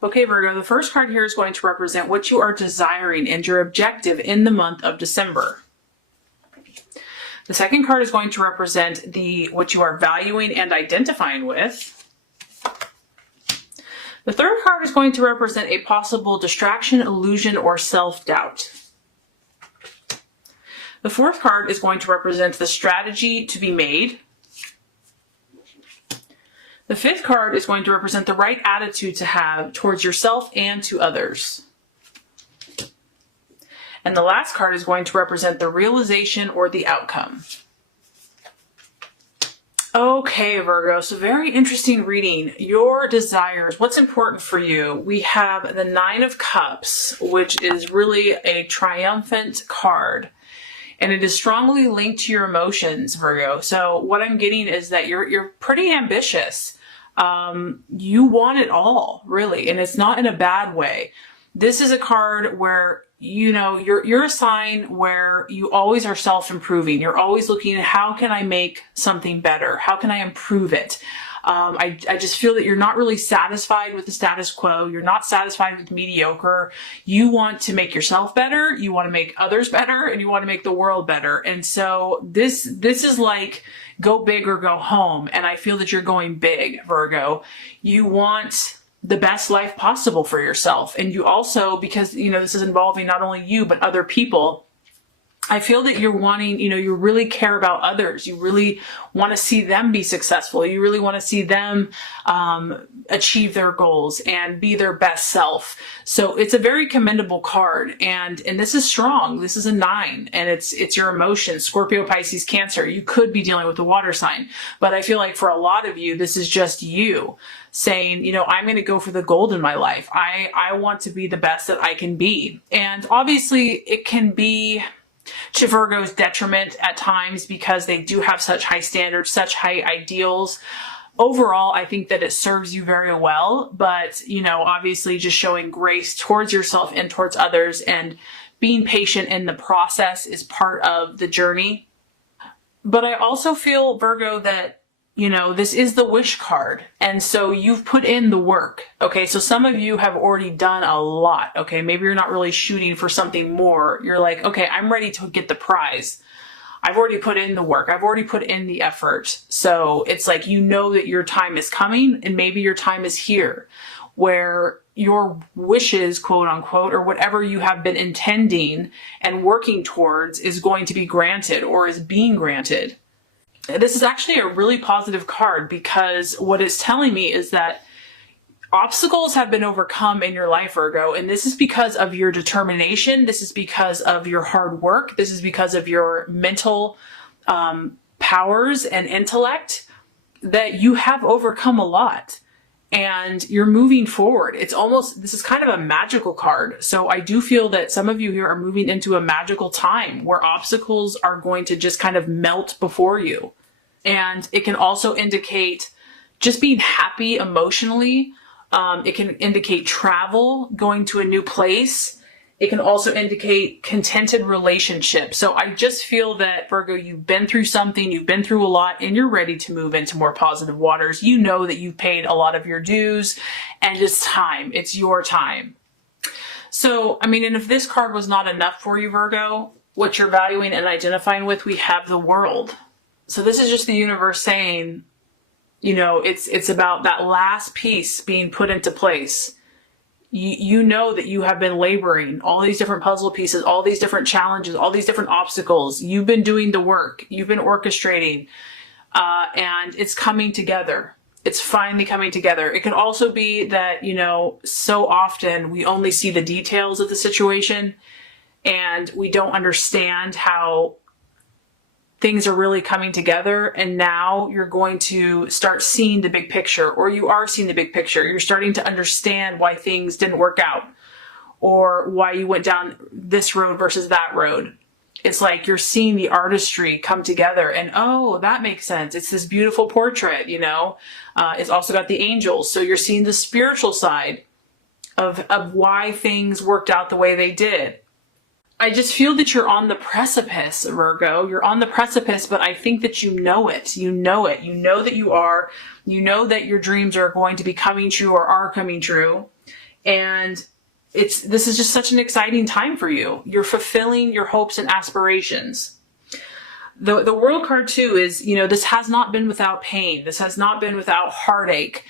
Okay, Virgo, the first card here is going to represent what you are desiring and your objective in the month of December. The second card is going to represent what you are valuing and identifying with. The third card is going to represent a possible distraction, illusion, or self-doubt. The fourth card is going to represent the strategy to be made. The fifth card is going to represent the right attitude to have towards yourself and to others. And the last card is going to represent the realization or the outcome. Okay, Virgo, so very interesting reading. Your desires, what's important for you? We have the Nine of Cups, which is really a triumphant card. And it is strongly linked to your emotions, Virgo. So what I'm getting is that you're pretty ambitious. You want it all, really, and it's not in a bad way. This is a card where, you know, you're a sign where you always are self-improving. You're always looking at how can I make something better? How can I improve it? I just feel that you're not really satisfied with the status quo. You're not satisfied with mediocre. You want to make yourself better. You want to make others better, and you want to make the world better. And so this is like go big or go home. And I feel that you're going big, Virgo. You want the best life possible for yourself. And you also, because, you know, this is involving not only you, but other people, I feel that you're wanting, you know, you really care about others. You really want to see them be successful. You really want to see them achieve their goals and be their best self. So it's a very commendable card. And this is strong. This is a 9, and it's your emotions. Scorpio, Pisces, Cancer. You could be dealing with a water sign, but I feel like for a lot of you, this is just you saying, you know, I'm going to go for the gold in my life. I want to be the best that I can be. And obviously it can be to Virgo's detriment at times because they do have such high standards, such high ideals. Overall, I think that it serves you very well, but, you know, obviously just showing grace towards yourself and towards others and being patient in the process is part of the journey. But I also feel, Virgo, that, you know, this is the wish card. And so you've put in the work. Okay. So some of you have already done a lot. Okay. Maybe you're not really shooting for something more. You're like, okay, I'm ready to get the prize. I've already put in the work. I've already put in the effort. So it's like, you know that your time is coming, and maybe your time is here where your wishes, quote unquote, or whatever you have been intending and working towards is going to be granted or is being granted. This is actually a really positive card because what it's telling me is that obstacles have been overcome in your life, Virgo, and this is because of your determination. This is because of your hard work. This is because of your mental powers and intellect that you have overcome a lot. And you're moving forward. It's almost, this is kind of a magical card. So I do feel that some of you here are moving into a magical time where obstacles are going to just kind of melt before you. And it can also indicate just being happy emotionally. It can indicate travel, going to a new place. It can also indicate contented relationships. So I just feel that, Virgo, you've been through something, you've been through a lot, and you're ready to move into more positive waters. You know that you've paid a lot of your dues, and it's time. It's your time. So, I mean, and if this card was not enough for you, Virgo, what you're valuing and identifying with, we have the World. So this is just the universe saying, you know, it's about that last piece being put into place. You know that you have been laboring, all these different puzzle pieces, all these different challenges, all these different obstacles. You've been doing the work. You've been orchestrating, and it's coming together. It's finally coming together. It could also be that, you know, so often we only see the details of the situation and we don't understand how things are really coming together, and now you're going to start seeing the big picture, or you are seeing the big picture. You're starting to understand why things didn't work out, or why you went down this road versus that road. It's like you're seeing the artistry come together, and oh, that makes sense. It's this beautiful portrait, you know. It's also got the angels, so you're seeing the spiritual side of why things worked out the way they did. I just feel that you're on the precipice, Virgo. You're on the precipice, but I think that you know it. You know it. You know that you are. You know that your dreams are going to be coming true or are coming true. And this is just such an exciting time for you. You're fulfilling your hopes and aspirations. The World card too is, this has not been without pain. This has not been without heartache.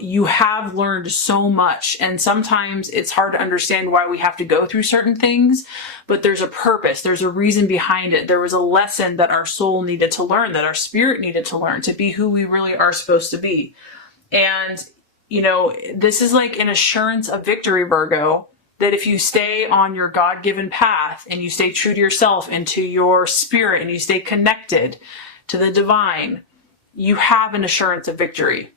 You have learned so much, and sometimes it's hard to understand why we have to go through certain things, but there's a purpose. There's a reason behind it. There was a lesson that our soul needed to learn, that our spirit needed to learn to be who we really are supposed to be. And, this is like an assurance of victory, Virgo, that if you stay on your God-given path and you stay true to yourself and to your spirit and you stay connected to the divine, you have an assurance of victory.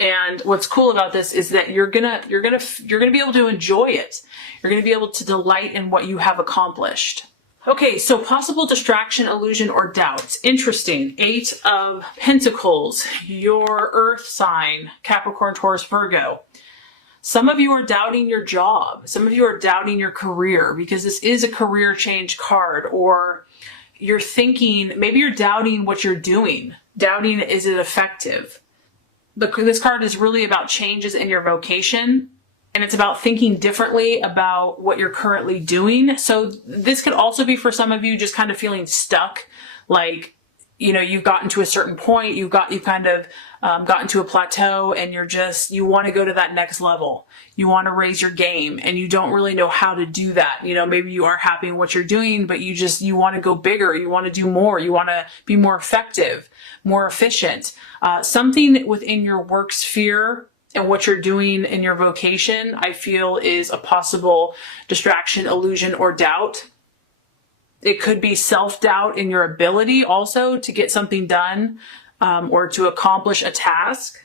And what's cool about this is that you're gonna be able to enjoy it. You're gonna be able to delight in what you have accomplished. Okay, so possible distraction, illusion, or doubts. Interesting. 8 of Pentacles, your earth sign, Capricorn, Taurus, Virgo. Some of you are doubting your job. Some of you are doubting your career because this is a career change card, or you're thinking, maybe you're doubting what you're doing. Doubting, is it effective? This card is really about changes in your vocation, and it's about thinking differently about what you're currently doing. So this could also be for some of you just kind of feeling stuck, like, you've gotten to a certain point, you've kind of gotten to a plateau, and you want to go to that next level. You want to raise your game, and you don't really know how to do that. Maybe you are happy in what you're doing, but you want to go bigger. You want to do more. You want to be more effective, more efficient. Something within your work sphere and what you're doing in your vocation, I feel, is a possible distraction, illusion, or doubt. It could be self-doubt in your ability also to get something done, or to accomplish a task.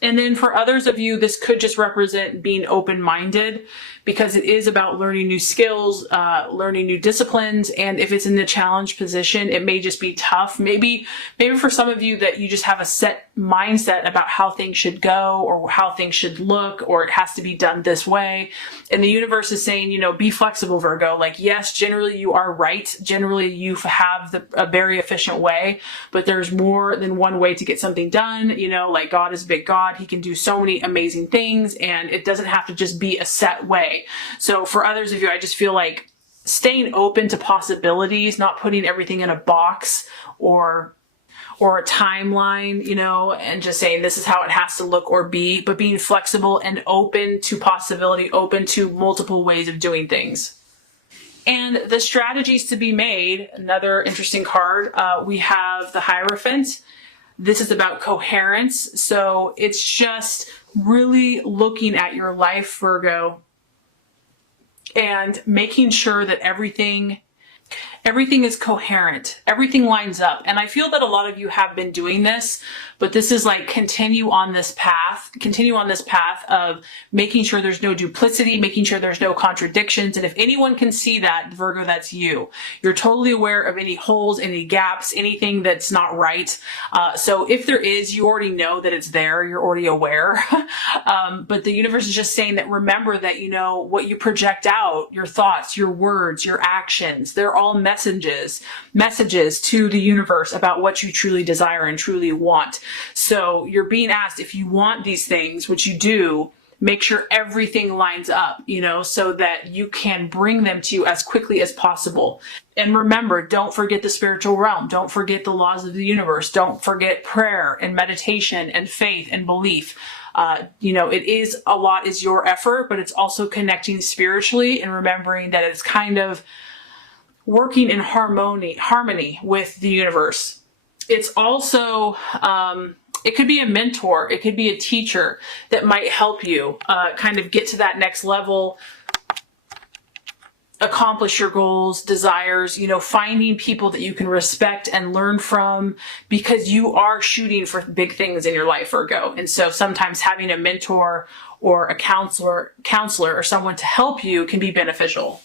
And then for others of you, this could just represent being open-minded, because it is about learning new skills, learning new disciplines. And if it's in the challenge position, it may just be tough. Maybe for some of you that you just have a set mindset about how things should go or how things should look, or it has to be done this way. And the universe is saying, be flexible, Virgo. Like, yes, generally you are right. Generally you have a very efficient way, but there's more than one way to get something done. Like, God is a big God. He can do so many amazing things, and it doesn't have to just be a set way. So for others of you, I just feel like staying open to possibilities, not putting everything in a box or a timeline, and just saying this is how it has to look or be, but being flexible and open to possibility, open to multiple ways of doing things. And the strategies to be made, another interesting card, we have the Hierophant. This is about coherence. So it's just really looking at your life, Virgo, and making sure that everything is coherent. Everything lines up. And I feel that a lot of you have been doing this, but this is like continue on this path of making sure there's no duplicity, making sure there's no contradictions. And if anyone can see that, Virgo, that's you. You're totally aware of any holes, any gaps, anything that's not right. So if there is, you already know that it's there. You're already aware. But the universe is just saying that remember that, what you project out, your thoughts, your words, your actions, they're all messages to the universe about what you truly desire and truly want. So you're being asked, if you want these things, which you do, make sure everything lines up, so that you can bring them to you as quickly as possible. And remember, don't forget the spiritual realm. Don't forget the laws of the universe. Don't forget prayer and meditation and faith and belief. It is a lot is your effort, but it's also connecting spiritually and remembering that it's kind of working in harmony with the universe. It's also, it could be a mentor, it could be a teacher that might help you kind of get to that next level, accomplish your goals, desires, finding people that you can respect and learn from, because you are shooting for big things in your life, Virgo. And so sometimes having a mentor or a counselor or someone to help you can be beneficial.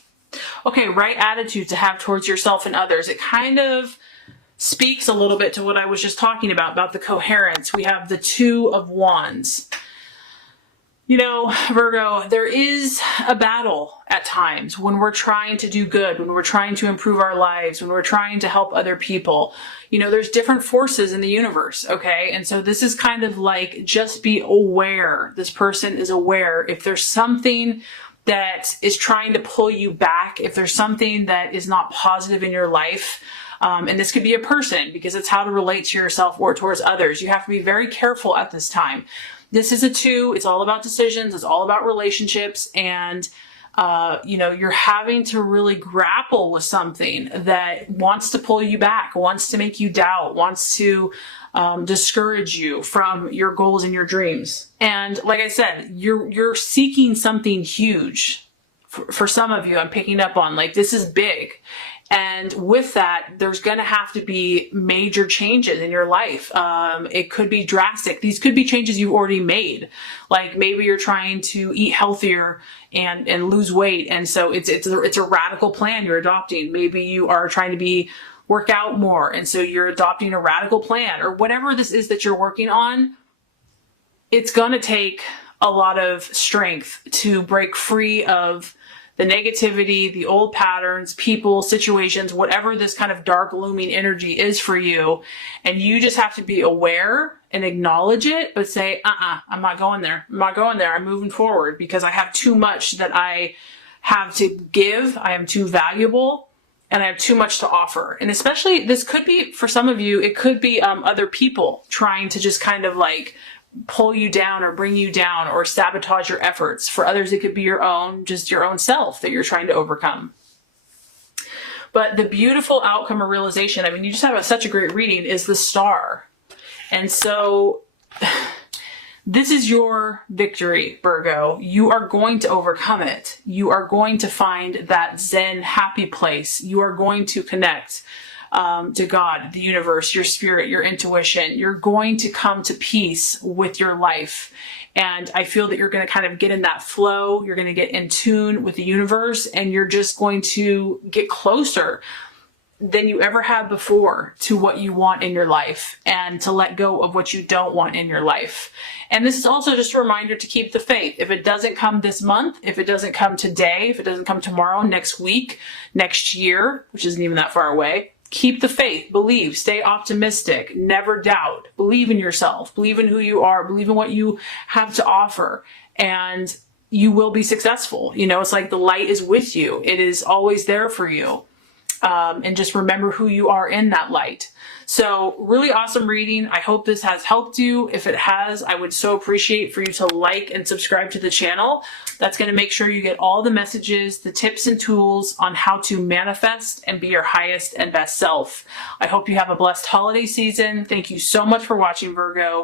Okay, right attitude to have towards yourself and others. It kind of speaks a little bit to what I was just talking about the coherence. We have the Two of Wands. You know, Virgo, there is a battle at times when we're trying to do good, when we're trying to improve our lives, when we're trying to help other people. You know, there's different forces in the universe, okay? And so this is kind of like, just be aware. This person is aware. If there's something that is trying to pull you back, if there's something that is not positive in your life, and this could be a person, because it's how to relate to yourself or towards others. You have to be very careful at this time. This is a 2. It's all about decisions. It's all about relationships. And, you know, you're having to really grapple with something that wants to pull you back, wants to make you doubt, wants to discourage you from your goals and your dreams. And like I said, you're seeking something huge. For some of you, I'm picking up on, like, this is big. And with that, there's going to have to be major changes in your life. It could be drastic. These could be changes you've already made. Like, maybe you're trying to eat healthier and lose weight. And so it's a radical plan you're adopting. Maybe you are trying to work out more. And so you're adopting a radical plan, or whatever this is that you're working on. It's going to take a lot of strength to break free of the negativity, the old patterns, people, situations, whatever this kind of dark, looming energy is for you. And you just have to be aware and acknowledge it, but say, I'm not going there. I'm not going there. I'm moving forward because I have too much that I have to give. I am too valuable and I have too much to offer. And especially, this could be, for some of you, it could be other people trying to just kind of like pull you down or bring you down or sabotage your efforts. For others, it could be your own self that you're trying to overcome. But the beautiful outcome or realization, I mean, you just have such a great reading, is the Star. And so this is your victory, Virgo. You are going to overcome it. You are going to find that Zen, happy place. You are going to connect to God, the universe, your spirit, your intuition. You're going to come to peace with your life. And I feel that you're going to kind of get in that flow. You're going to get in tune with the universe, and you're just going to get closer than you ever have before to what you want in your life, and to let go of what you don't want in your life. And this is also just a reminder to keep the faith. If it doesn't come this month, if it doesn't come today, if it doesn't come tomorrow, next week, next year, which isn't even that far away, keep the faith, believe, stay optimistic, never doubt, believe in yourself, believe in who you are, believe in what you have to offer, and you will be successful. You know, it's like the light is with you. It is always there for you. And just remember who you are in that light. So really awesome reading. I hope this has helped you. If it has, I would so appreciate for you to like and subscribe to the channel. That's going to make sure you get all the messages, the tips and tools on how to manifest and be your highest and best self. I hope you have a blessed holiday season. Thank you so much for watching, Virgo.